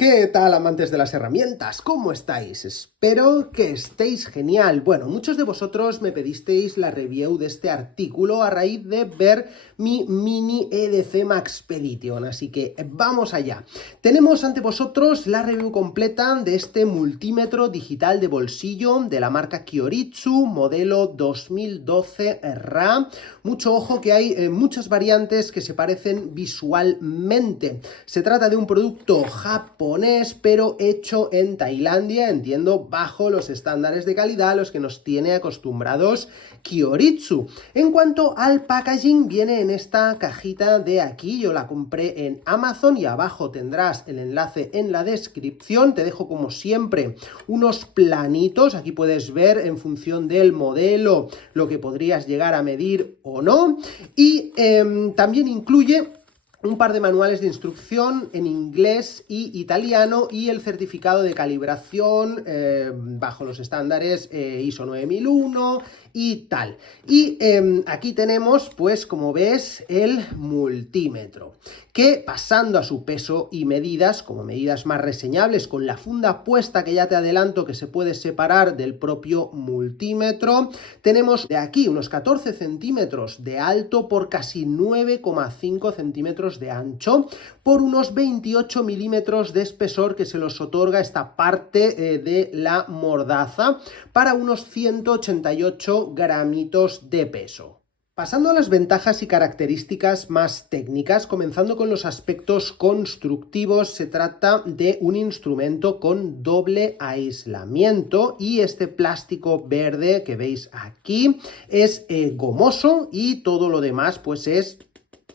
¿Qué tal, amantes de las herramientas? ¿Cómo estáis? Espero que estéis genial. Bueno, muchos de vosotros me pedisteis la review de este artículo a raíz de ver mi mini EDC Maxpedition, así que vamos allá. Tenemos ante vosotros la review completa de este multímetro digital de bolsillo de la marca Kyoritsu, modelo 2012 RA. Mucho ojo que hay muchas variantes que se parecen visualmente. Se trata de un producto japonés, pero hecho en Tailandia, entiendo, bajo los estándares de calidad a los que nos tiene acostumbrados Kyoritsu. En cuanto al packaging, viene en esta cajita de aquí, yo la compré en Amazon y abajo tendrás el enlace en la descripción. Te dejo como siempre unos planitos, aquí puedes ver en función del modelo lo que podrías llegar a medir o no, y también incluye un par de manuales de instrucción en inglés y italiano y el certificado de calibración bajo los estándares ISO 9001 y tal. Y aquí tenemos, pues como ves, el multímetro, que pasando a su peso y medidas, como medidas más reseñables, con la funda puesta, que ya te adelanto que se puede separar del propio multímetro, tenemos de aquí unos 14 centímetros de alto por casi 9,5 centímetros de ancho, por unos 28 milímetros de espesor que se los otorga esta parte de la mordaza, para unos 188 gramitos de peso. Pasando a las ventajas y características más técnicas, comenzando con los aspectos constructivos, se trata de un instrumento con doble aislamiento y este plástico verde que veis aquí es gomoso y todo lo demás pues es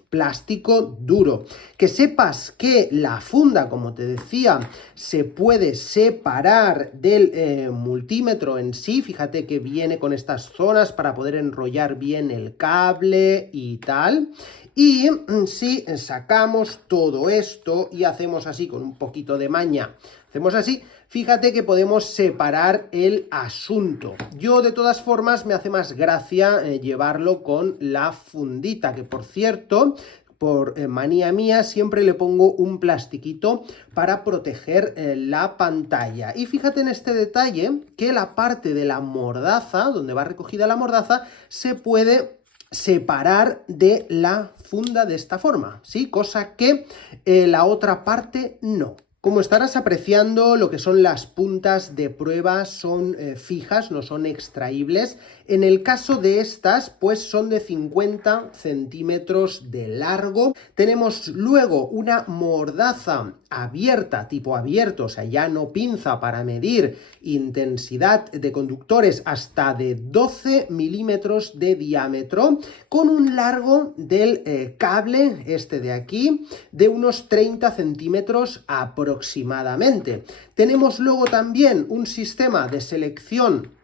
plástico duro. Que sepas que la funda, como te decía, se puede separar del multímetro en sí. Fíjate que viene con estas zonas para poder enrollar bien el cable y tal. Y si sacamos todo esto y hacemos así con un poquito de maña, hacemos así, fíjate que podemos separar el asunto. Yo, de todas formas, me hace más gracia llevarlo con la fundita, que por cierto, por manía mía, siempre le pongo un plastiquito para proteger la pantalla. Y fíjate en este detalle que la parte de la mordaza, donde va recogida la mordaza, se puede separar de la funda de esta forma, ¿sí? Cosa que la otra parte no. Como estarás apreciando, lo que son las puntas de prueba son fijas, no son extraíbles. En el caso de estas, pues son de 50 centímetros de largo. Tenemos luego una mordaza abierta, tipo abierto, o sea, ya no pinza, para medir intensidad de conductores hasta de 12 milímetros de diámetro, con un largo del cable, este de aquí, de unos 30 centímetros aproximadamente. Tenemos luego también un sistema de selección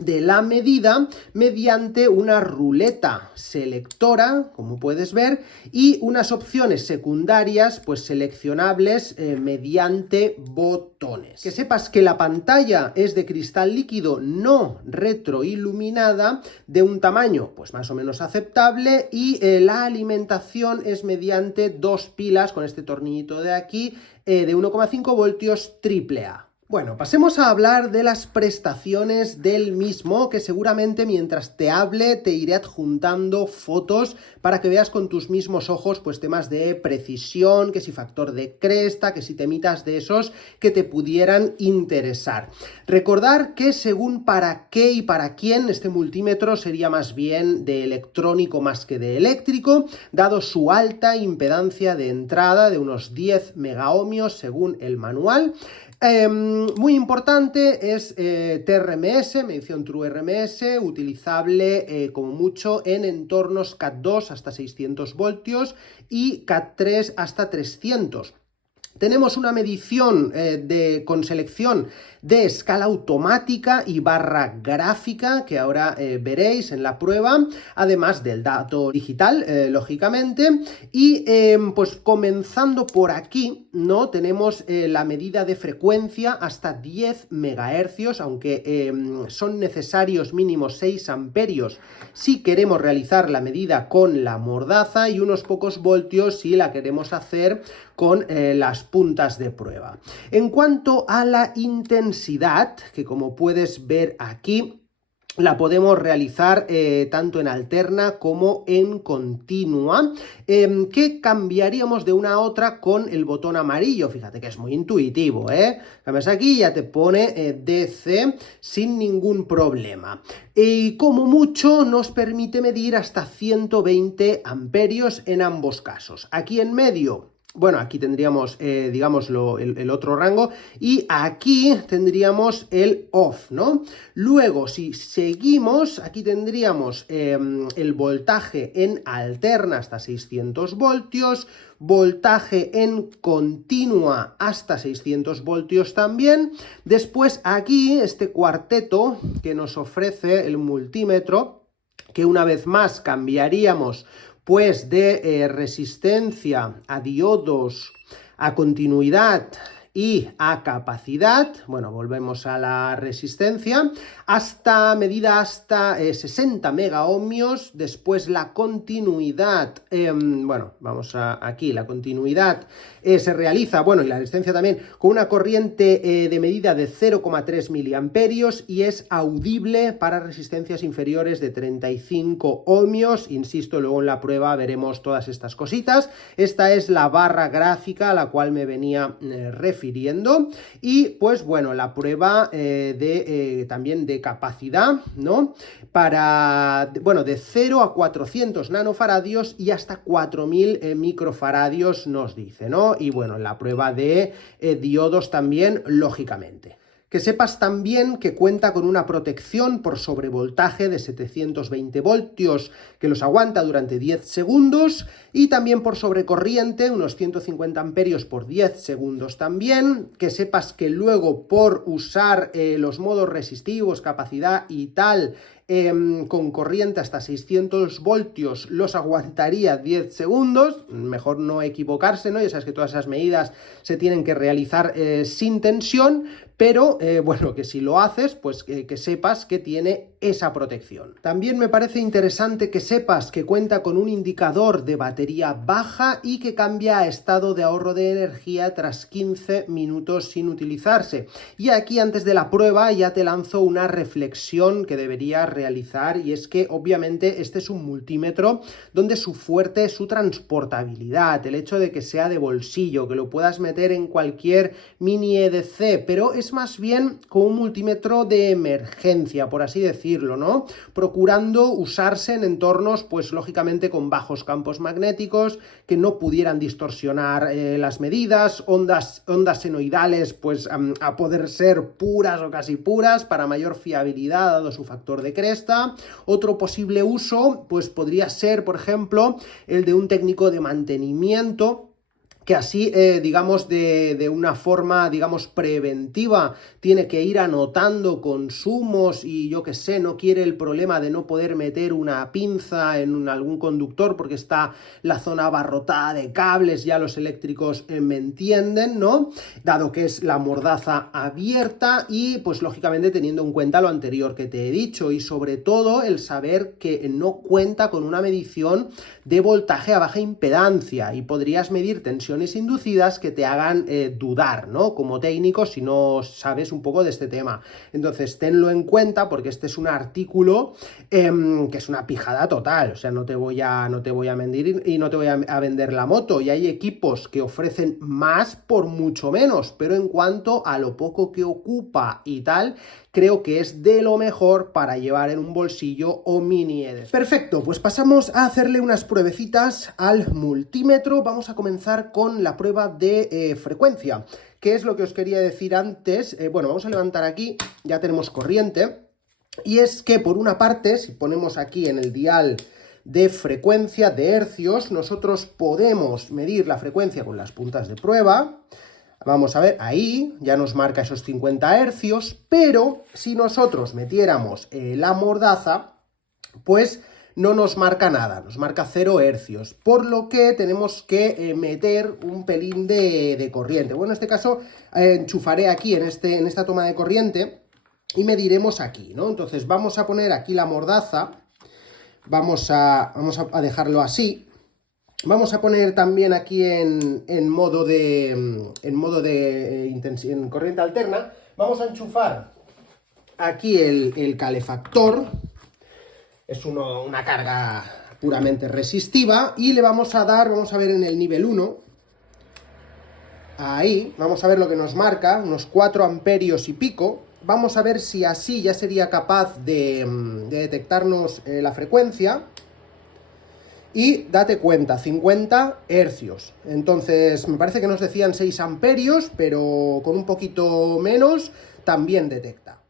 de la medida mediante una ruleta selectora, como puedes ver, y unas opciones secundarias pues seleccionables mediante botones. Que sepas que la pantalla es de cristal líquido no retroiluminada, de un tamaño pues más o menos aceptable, y la alimentación es mediante dos pilas con este tornillito de aquí de 1,5 voltios AAA. Bueno, pasemos a hablar de las prestaciones del mismo, que seguramente mientras te hable te iré adjuntando fotos para que veas con tus mismos ojos pues temas de precisión, que si factor de cresta, que si temitas de esos que te pudieran interesar. Recordar que según para qué y para quién, este multímetro sería más bien de electrónico más que de eléctrico, dado su alta impedancia de entrada de unos 10 megaohmios según el manual. Muy importante es TRMS, medición True RMS, utilizable como mucho en entornos Cat2 hasta 600 voltios y Cat3 hasta 300. Tenemos una medición con selección de escala automática y barra gráfica, que ahora veréis en la prueba, además del dato digital, lógicamente. Y pues comenzando por aquí, ¿no? Tenemos la medida de frecuencia hasta 10 MHz, aunque son necesarios mínimo 6 amperios si queremos realizar la medida con la mordaza, y unos pocos voltios si la queremos hacer con las puntas de prueba. En cuanto a la intensidad, que como puedes ver aquí, la podemos realizar tanto en alterna como en continua, que cambiaríamos de una a otra con el botón amarillo. Fíjate que es muy intuitivo, Cambias aquí y ya te pone DC sin ningún problema. Y como mucho nos permite medir hasta 120 amperios en ambos casos. Aquí en medio, bueno, aquí tendríamos, digámoslo, el otro rango, y aquí tendríamos el off, ¿no? Luego, si seguimos, aquí tendríamos el voltaje en alterna hasta 600 voltios, voltaje en continua hasta 600 voltios también. Después aquí, este cuarteto que nos ofrece el multímetro, que una vez más cambiaríamos pues de resistencia a diodos, a continuidad y a capacidad. Bueno, volvemos a la resistencia, medida hasta 60 megaohmios. Después la continuidad, bueno, vamos aquí, la continuidad se realiza, bueno, y la resistencia también, con una corriente de medida de 0,3 miliamperios y es audible para resistencias inferiores de 35 ohmios. Insisto, luego en la prueba veremos todas estas cositas. Esta es la barra gráfica a la cual me venía refiriendo. Y pues bueno, la prueba también de capacidad, ¿no? Para, bueno, de 0 a 400 nanofaradios y hasta 4000 microfaradios nos dice, ¿no? Y bueno, la prueba de diodos también, lógicamente. Que sepas también que cuenta con una protección por sobrevoltaje de 720 voltios que los aguanta durante 10 segundos y también por sobrecorriente, unos 150 amperios por 10 segundos también. Que sepas que luego por usar los modos resistivos, capacidad y tal, con corriente hasta 600 voltios los aguantaría 10 segundos, mejor no equivocarse, ¿no? Ya sabes que todas esas medidas se tienen que realizar sin tensión, pero bueno, que si lo haces, pues que sepas que tiene esa protección. También me parece interesante que sepas que cuenta con un indicador de batería baja y que cambia a estado de ahorro de energía tras 15 minutos sin utilizarse. Y aquí antes de la prueba ya te lanzo una reflexión que deberías realizar, y es que obviamente este es un multímetro donde su fuerte es su transportabilidad, el hecho de que sea de bolsillo, que lo puedas meter en cualquier mini EDC, pero es más bien como un multímetro de emergencia, por así decirlo, ¿no? Procurando usarse en entornos, pues lógicamente con bajos campos magnéticos, que no pudieran distorsionar las medidas, ondas senoidales, pues a poder ser puras o casi puras, para mayor fiabilidad dado su factor de cresta. Otro posible uso, pues podría ser, por ejemplo, el de un técnico de mantenimiento, que así, digamos, de una forma, digamos, preventiva, tiene que ir anotando consumos y yo qué sé, no quiere el problema de no poder meter una pinza en algún conductor porque está la zona abarrotada de cables, ya los eléctricos me entienden, ¿no? Dado que es la mordaza abierta y, pues, lógicamente teniendo en cuenta lo anterior que te he dicho y sobre todo el saber que no cuenta con una medición de voltaje a baja impedancia y podrías medir tensiones inducidas que te hagan dudar, ¿no? Como técnico, si no sabes un poco de este tema. Entonces, tenlo en cuenta porque este es un artículo que es una pijada total. O sea, no te voy a mentir y no te voy a vender la moto. Y hay equipos que ofrecen más por mucho menos, pero en cuanto a lo poco que ocupa y tal, creo que es de lo mejor para llevar en un bolsillo o mini EDC. Perfecto, pues pasamos a hacerle unas pruebecitas al multímetro. Vamos a comenzar con la prueba de frecuencia. ¿Qué es lo que os quería decir antes? Bueno, vamos a levantar aquí, ya tenemos corriente. Y es que por una parte, si ponemos aquí en el dial de frecuencia, de hercios, nosotros podemos medir la frecuencia con las puntas de prueba. Vamos a ver, ahí ya nos marca esos 50 hercios, pero si nosotros metiéramos la mordaza, pues no nos marca nada, nos marca 0 hercios, por lo que tenemos que meter un pelín de corriente. Bueno, en este caso enchufaré aquí en esta toma de corriente y mediremos aquí, ¿no? Entonces vamos a poner aquí la mordaza, vamos a dejarlo así. Vamos a poner también aquí en corriente alterna. Vamos a enchufar aquí el calefactor. Es una carga puramente resistiva. Y le vamos a dar, vamos a ver en el nivel 1. Ahí, vamos a ver lo que nos marca, unos 4 amperios y pico. Vamos a ver si así ya sería capaz de detectarnos la frecuencia. Y date cuenta, 50 hercios. Entonces, me parece que nos decían 6 amperios, pero con un poquito menos también detecta.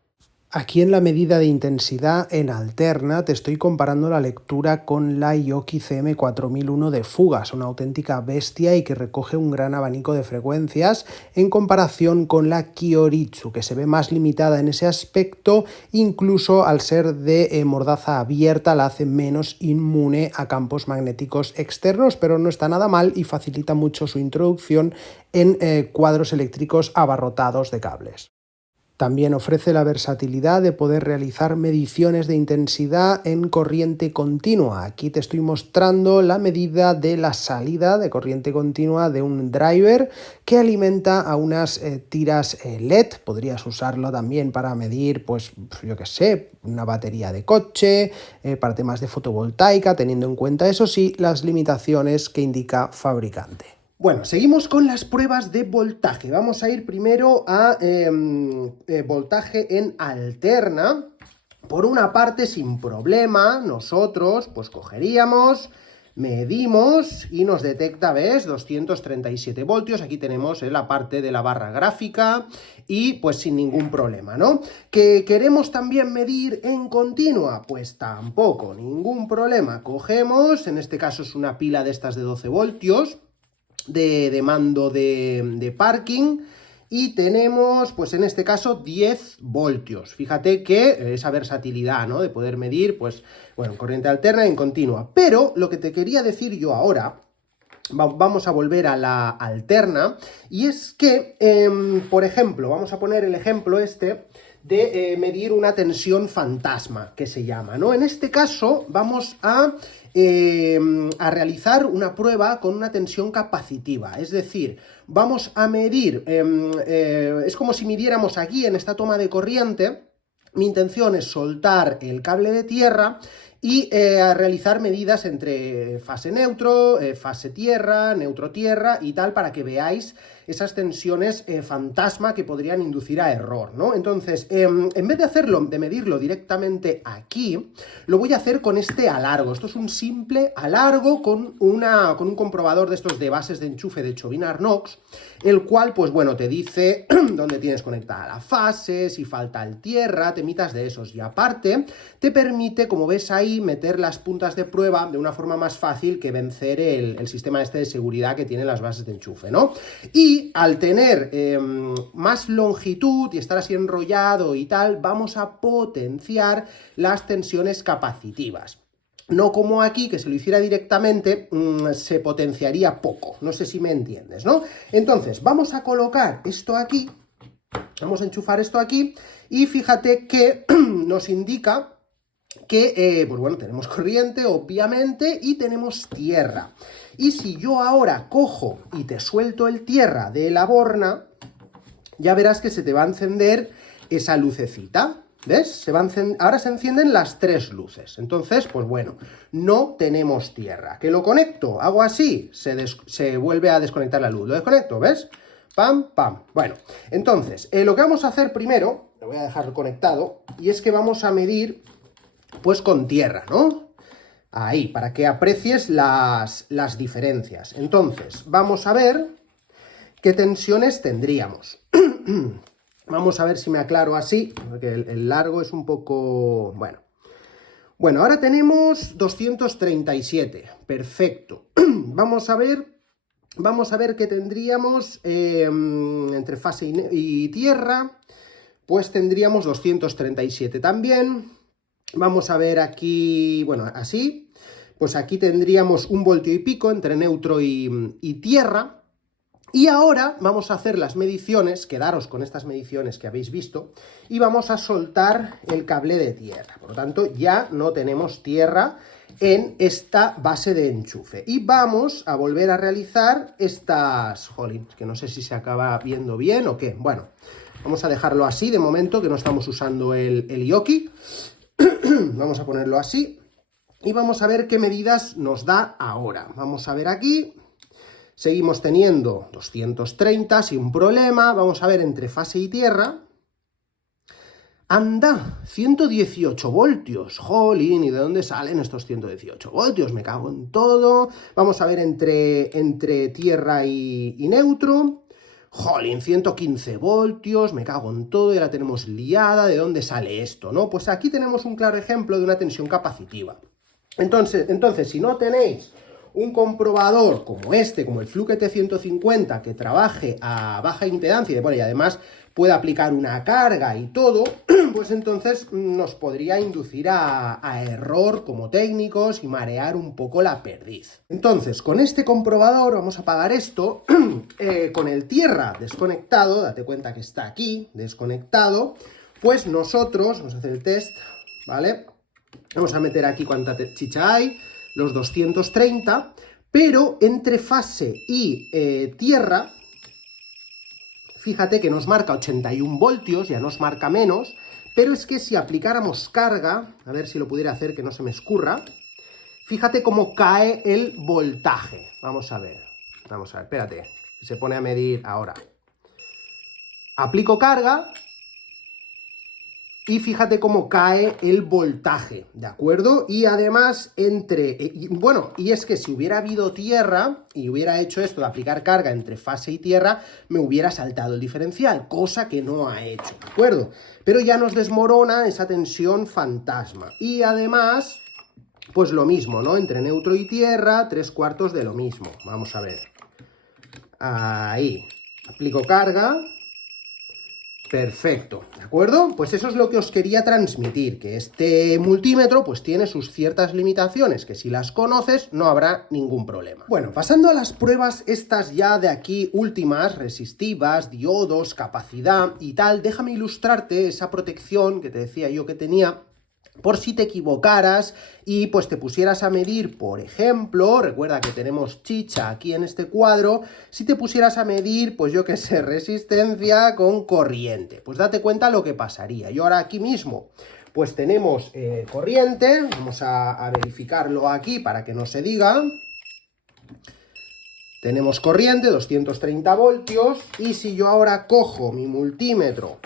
Aquí en la medida de intensidad en alterna te estoy comparando la lectura con la Yoki CM4001 de Fugas, una auténtica bestia y que recoge un gran abanico de frecuencias en comparación con la Kyoritsu, que se ve más limitada en ese aspecto, incluso al ser de mordaza abierta la hace menos inmune a campos magnéticos externos, pero no está nada mal y facilita mucho su introducción en cuadros eléctricos abarrotados de cables. También ofrece la versatilidad de poder realizar mediciones de intensidad en corriente continua. Aquí te estoy mostrando la medida de la salida de corriente continua de un driver que alimenta a unas tiras LED. Podrías usarlo también para medir, pues yo qué sé, una batería de coche, para temas de fotovoltaica, teniendo en cuenta, eso sí, las limitaciones que indica fabricante. Bueno, seguimos con las pruebas de voltaje. Vamos a ir primero a voltaje en alterna. Por una parte, sin problema, nosotros pues cogeríamos, medimos y nos detecta, ¿ves? 237 voltios. Aquí tenemos la parte de la barra gráfica y pues sin ningún problema, ¿no? ¿Que queremos también medir en continua? Pues tampoco, ningún problema. Cogemos, en este caso es una pila de estas de 12 voltios, de mando de parking, y tenemos, pues en este caso, 10 voltios. Fíjate que esa versatilidad, ¿no? De poder medir, pues, bueno, corriente alterna y en continua. Pero lo que te quería decir yo ahora, vamos a volver a la alterna, y es que, por ejemplo, vamos a poner el ejemplo este de medir una tensión fantasma, que se llama, ¿no? En este caso vamos a realizar una prueba con una tensión capacitiva, es decir, vamos a medir, es como si midiéramos aquí en esta toma de corriente. Mi intención es soltar el cable de tierra y realizar medidas entre fase neutro, fase tierra, neutro tierra y tal, para que veáis esas tensiones fantasma que podrían inducir a error, ¿no? Entonces, en vez de medirlo directamente aquí, lo voy a hacer con este alargo. Esto es un simple alargo con un comprobador de estos de bases de enchufe de Chauvín Arnoux, el cual, pues bueno, te dice dónde tienes conectada la fase, si falta el tierra, temitas de esos. Y aparte, te permite, como ves ahí, meter las puntas de prueba de una forma más fácil que vencer el sistema este de seguridad que tienen las bases de enchufe, ¿no? Y al tener más longitud y estar así enrollado y tal, vamos a potenciar las tensiones capacitivas. No como aquí, que si lo hiciera directamente, se potenciaría poco. No sé si me entiendes, ¿no? Entonces, vamos a colocar esto aquí, vamos a enchufar esto aquí, y fíjate que nos indica que, pues bueno, tenemos corriente, obviamente, y tenemos tierra. Y si yo ahora cojo y te suelto el tierra de la borna, ya verás que se te va a encender esa lucecita. ¿Ves? Ahora se encienden las 3 luces. Entonces, pues bueno, no tenemos tierra. ¿Que lo conecto? Hago así, se vuelve a desconectar la luz. Lo desconecto, ¿ves? Pam, pam. Bueno, entonces, lo que vamos a hacer primero, lo voy a dejar conectado, y es que vamos a medir, pues con tierra, ¿no? Ahí, para que aprecies las diferencias. Entonces, vamos a ver qué tensiones tendríamos. Vamos a ver si me aclaro así, porque el largo es un poco... Bueno, ahora tenemos 237. Perfecto. Vamos a ver qué tendríamos entre fase y tierra. Pues tendríamos 237 también. Vamos a ver aquí, bueno, así. Pues aquí tendríamos 1 voltio y pico entre neutro y tierra. Y ahora vamos a hacer las mediciones, quedaros con estas mediciones que habéis visto, y vamos a soltar el cable de tierra. Por lo tanto, ya no tenemos tierra en esta base de enchufe. Y vamos a volver a realizar estas... Jolín, que no sé si se acaba viendo bien o qué. Bueno, vamos a dejarlo así de momento, que no estamos usando el Yoki. Vamos a ponerlo así. Y vamos a ver qué medidas nos da ahora. Vamos a ver aquí. Seguimos teniendo 230 sin problema. Vamos a ver entre fase y tierra. ¡Anda! 118 voltios. ¡Jolín! ¿Y de dónde salen estos 118 voltios? Me cago en todo. Vamos a ver entre tierra y neutro. ¡Jolín! 115 voltios. Me cago en todo. Ya la tenemos liada. ¿De dónde sale esto, no? Pues aquí tenemos un claro ejemplo de una tensión capacitiva. Entonces, si no tenéis un comprobador como este, como el Fluke T150, que trabaje a baja impedancia y además puede aplicar una carga y todo, pues entonces nos podría inducir a error como técnicos y marear un poco la perdiz. Entonces, con este comprobador vamos a apagar esto, con el tierra desconectado, date cuenta que está aquí, desconectado, pues nosotros, vamos a hacer el test, ¿vale? Vamos a meter aquí cuánta chicha hay, los 230, pero entre fase y tierra, fíjate que nos marca 81 voltios, ya nos marca menos, pero es que si aplicáramos carga, a ver si lo pudiera hacer que no se me escurra, fíjate cómo cae el voltaje. Vamos a ver, espérate, se pone a medir ahora. Aplico carga y fíjate cómo cae el voltaje, ¿de acuerdo? Y además, y es que si hubiera habido tierra y hubiera hecho esto de aplicar carga entre fase y tierra, me hubiera saltado el diferencial, cosa que no ha hecho, ¿de acuerdo? Pero ya nos desmorona esa tensión fantasma. Y además, pues lo mismo, ¿no? Entre neutro y tierra, 3/4 de lo mismo. Vamos a ver. Ahí. Aplico carga. Perfecto, ¿de acuerdo? Pues eso es lo que os quería transmitir, que este multímetro pues tiene sus ciertas limitaciones, que si las conoces no habrá ningún problema. Bueno, pasando a las pruebas estas ya de aquí últimas, resistivas, diodos, capacidad y tal, déjame ilustrarte esa protección que te decía yo que tenía, por si te equivocaras y pues te pusieras a medir, por ejemplo, recuerda que tenemos chicha aquí en este cuadro, si te pusieras a medir, pues yo qué sé, resistencia con corriente, pues date cuenta lo que pasaría. Yo ahora aquí mismo, pues tenemos corriente, vamos a verificarlo aquí para que no se diga. Tenemos corriente, 230 voltios, y si yo ahora cojo mi multímetro,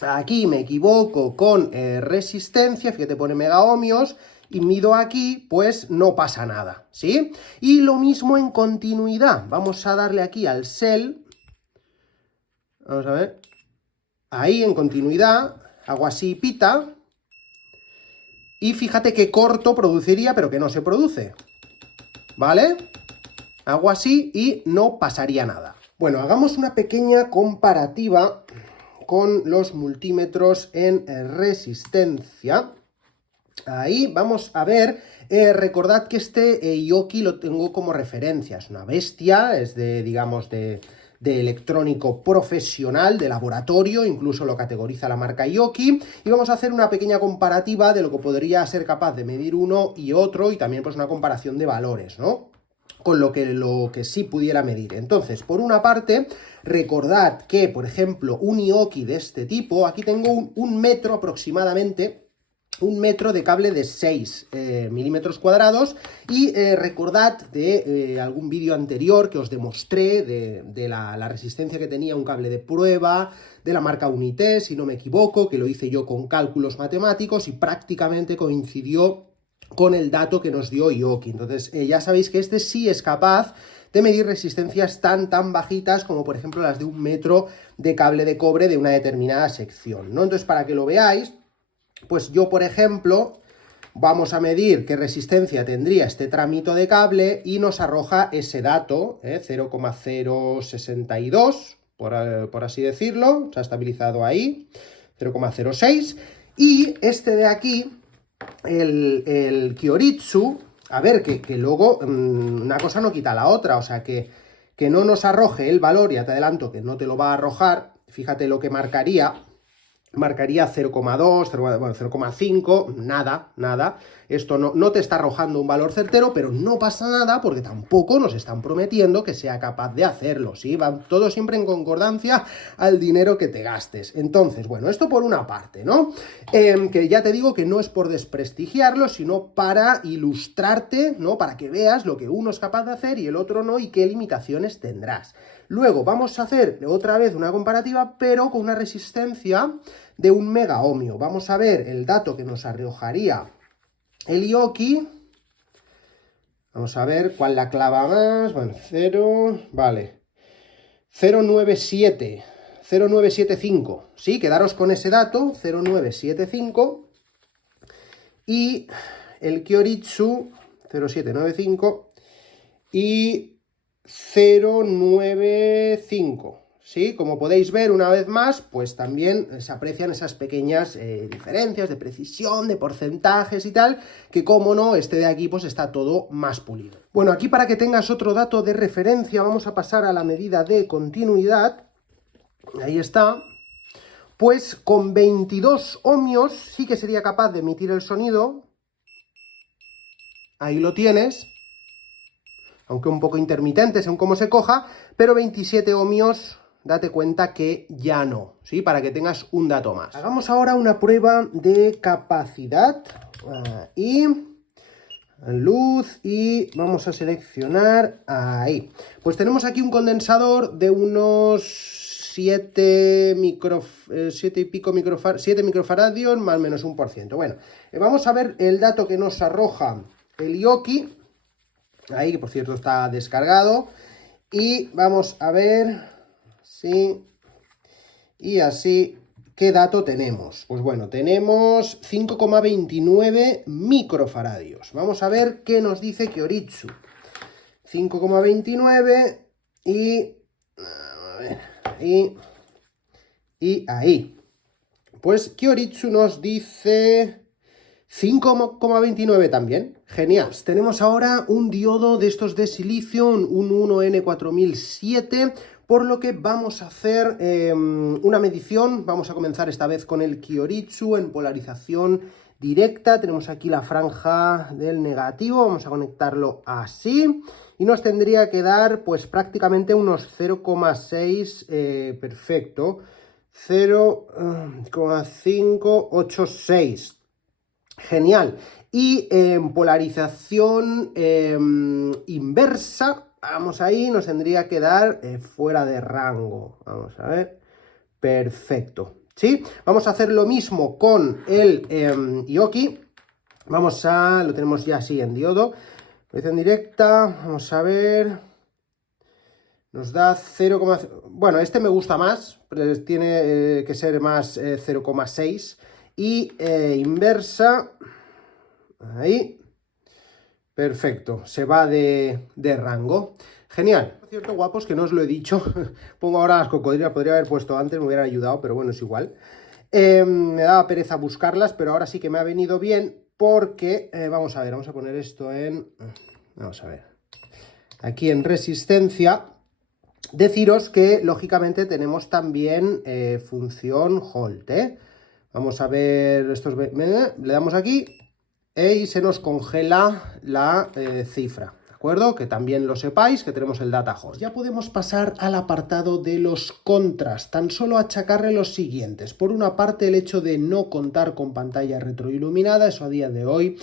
aquí me equivoco con resistencia, fíjate, pone megaohmios, y mido aquí, pues no pasa nada, ¿sí? Y lo mismo en continuidad. Vamos a darle aquí al cell. Vamos a ver. Ahí, en continuidad, hago así, pita. Y fíjate qué corto produciría, pero que no se produce. ¿Vale? Hago así y no pasaría nada. Bueno, hagamos una pequeña comparativa con los multímetros en resistencia. Ahí vamos a ver, recordad que este Yoki lo tengo como referencia, es una bestia, es digamos, de electrónico profesional, de laboratorio, incluso lo categoriza la marca Yoki, y vamos a hacer una pequeña comparativa de lo que podría ser capaz de medir uno y otro, y también pues una comparación de valores, ¿no? Con lo que sí pudiera medir. Entonces, por una parte, recordad que, por ejemplo, un Yoki de este tipo, aquí tengo un metro aproximadamente, un metro de cable de 6 milímetros cuadrados, y recordad de algún vídeo anterior que os demostré de la resistencia que tenía un cable de prueba de la marca Unité, si no me equivoco, que lo hice yo con cálculos matemáticos y prácticamente coincidió con el dato que nos dio Yoki. Entonces, ya sabéis que este sí es capaz de medir resistencias tan bajitas como, por ejemplo, las de 1 metro de cable de cobre de una determinada sección, ¿no? Entonces, para que lo veáis, pues yo, por ejemplo, vamos a medir qué resistencia tendría este tramito de cable y nos arroja ese dato, 0,062, por así decirlo, se ha estabilizado ahí, 0,06, y este de aquí, el Kyoritsu, a ver, que luego una cosa no quita la otra, o sea, que no nos arroje el valor, ya te adelanto que no te lo va a arrojar, fíjate lo que marcaría marcaría 0,2, bueno, 0,5, nada. Esto no te está arrojando un valor certero, pero no pasa nada porque tampoco nos están prometiendo que sea capaz de hacerlo, ¿sí? Va todo siempre en concordancia al dinero que te gastes. Entonces, bueno, esto por una parte, ¿no? Que ya te digo que no es por desprestigiarlo, sino para ilustrarte, ¿no? Para que veas lo que uno es capaz de hacer y el otro no y qué limitaciones tendrás. Luego vamos a hacer otra vez una comparativa, pero con una resistencia de 1 megaohmio. Vamos a ver el dato que nos arrojaría el Ioki. Vamos a ver cuál la clava más. Bueno, 0, vale. 0,975. Sí, quedaros con ese dato, 0,975. Y el Kyoritsu, 0,795. Y 0,95. ¿Sí? Como podéis ver, una vez más, pues también se aprecian esas pequeñas diferencias de precisión, de porcentajes y tal, que como no, este de aquí pues está todo más pulido. Bueno, aquí para que tengas otro dato de referencia, vamos a pasar a la medida de continuidad. Ahí está. Pues con 22 ohmios sí que sería capaz de emitir el sonido. Ahí lo tienes. Aunque un poco intermitente según cómo se coja, pero 27 ohmios, date cuenta que ya no, ¿sí? Para que tengas un dato más. Hagamos ahora una prueba de capacidad. Y luz, y vamos a seleccionar ahí. Pues tenemos aquí un condensador de unos 7 microfaradios, más o menos 1%. Bueno, vamos a ver el dato que nos arroja el Ioki. Ahí, que por cierto está descargado. Y vamos a ver si... Y así, ¿qué dato tenemos? Pues bueno, tenemos 5,29 microfaradios. Vamos a ver qué nos dice Kyoritsu. 5,29 y... A ver, y ahí. Pues Kyoritsu nos dice... 5,29 también, genial. Tenemos ahora un diodo de estos de silicio, un 1N4007, por lo que vamos a hacer una medición. Vamos a comenzar esta vez con el Kyoritsu en polarización directa. Tenemos aquí la franja del negativo, vamos a conectarlo así, y nos tendría que dar pues prácticamente unos 0,6, perfecto, 0,586. Genial. Y en polarización inversa, vamos ahí, nos tendría que dar fuera de rango. Vamos a ver. Perfecto. ¿Sí? Vamos a hacer lo mismo con el Ioki. Lo tenemos ya así en diodo. Polarización directa, vamos a ver. Nos da 0, bueno, este me gusta más, pero tiene que ser más 0,6. Y inversa, ahí, perfecto, se va de rango. Genial. Por cierto, guapos, que no os lo he dicho, pongo ahora las cocodrilas, podría haber puesto antes, me hubiera ayudado, pero bueno, es igual. Me daba pereza buscarlas, pero ahora sí que me ha venido bien porque, vamos a ver, vamos a poner esto en, vamos a ver, aquí en resistencia. Deciros que, lógicamente, tenemos también función hold, Vamos a ver, le damos aquí y se nos congela la cifra, ¿de acuerdo? Que también lo sepáis, que tenemos el data hold. Ya podemos pasar al apartado de los contras, tan solo achacarle los siguientes. Por una parte, el hecho de no contar con pantalla retroiluminada, eso a día de hoy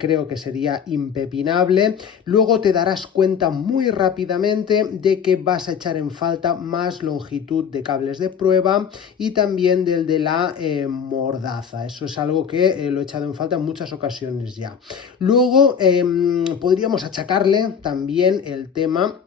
creo que sería impepinable. Luego te darás cuenta muy rápidamente de que vas a echar en falta más longitud de cables de prueba y también del de la mordaza. Eso es algo que lo he echado en falta en muchas ocasiones ya. Luego podríamos achacarle también el tema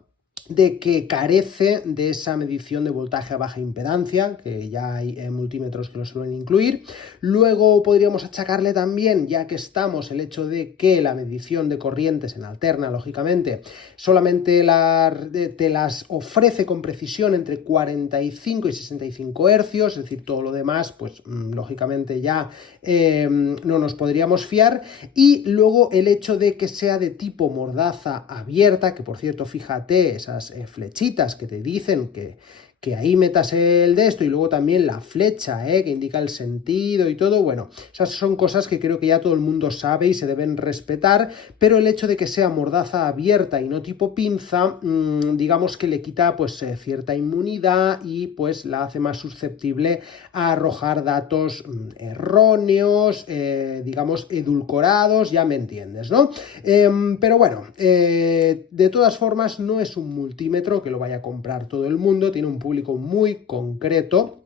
de que carece de esa medición de voltaje a baja impedancia, que ya hay multímetros que lo suelen incluir. Luego podríamos achacarle también, ya que estamos, el hecho de que la medición de corrientes en alterna, lógicamente, solamente te las ofrece con precisión entre 45 y 65 hercios, es decir, todo lo demás, pues lógicamente ya no nos podríamos fiar. Y luego el hecho de que sea de tipo mordaza abierta, que por cierto, fíjate, esas flechitas que te dicen que que ahí metas el de esto y luego también la flecha, que indica el sentido y todo, bueno, esas son cosas que creo que ya todo el mundo sabe y se deben respetar, pero el hecho de que sea mordaza abierta y no tipo pinza, digamos que le quita pues cierta inmunidad y pues la hace más susceptible a arrojar datos erróneos, digamos edulcorados, ya me entiendes, ¿no? Pero bueno, de todas formas no es un multímetro que lo vaya a comprar todo el mundo, tiene un público muy concreto.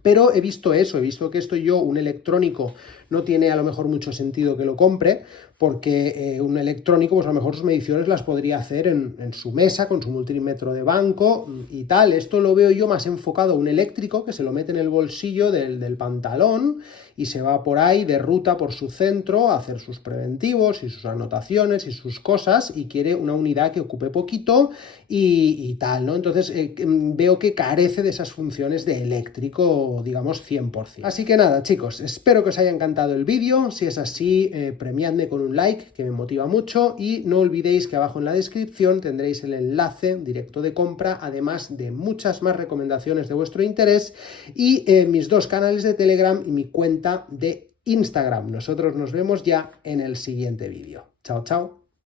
Pero he visto eso, he visto que esto yo, un electrónico, no tiene a lo mejor mucho sentido que lo compre, porque un electrónico, pues a lo mejor sus mediciones las podría hacer en su mesa, con su multímetro de banco y tal. Esto lo veo yo más enfocado a un eléctrico, que se lo mete en el bolsillo del pantalón y se va por ahí de ruta por su centro a hacer sus preventivos y sus anotaciones y sus cosas, y quiere una unidad que ocupe poquito y tal, ¿no? Entonces veo que carece de esas funciones de eléctrico, digamos, 100%. Así que nada, chicos, espero que os haya encantado el vídeo. Si es así, premiadme con un like, que me motiva mucho, y no olvidéis que abajo en la descripción tendréis el enlace directo de compra, además de muchas más recomendaciones de vuestro interés, y mis 2 canales de Telegram y mi cuenta de Instagram. Nosotros nos vemos ya en el siguiente vídeo. Chao, chao.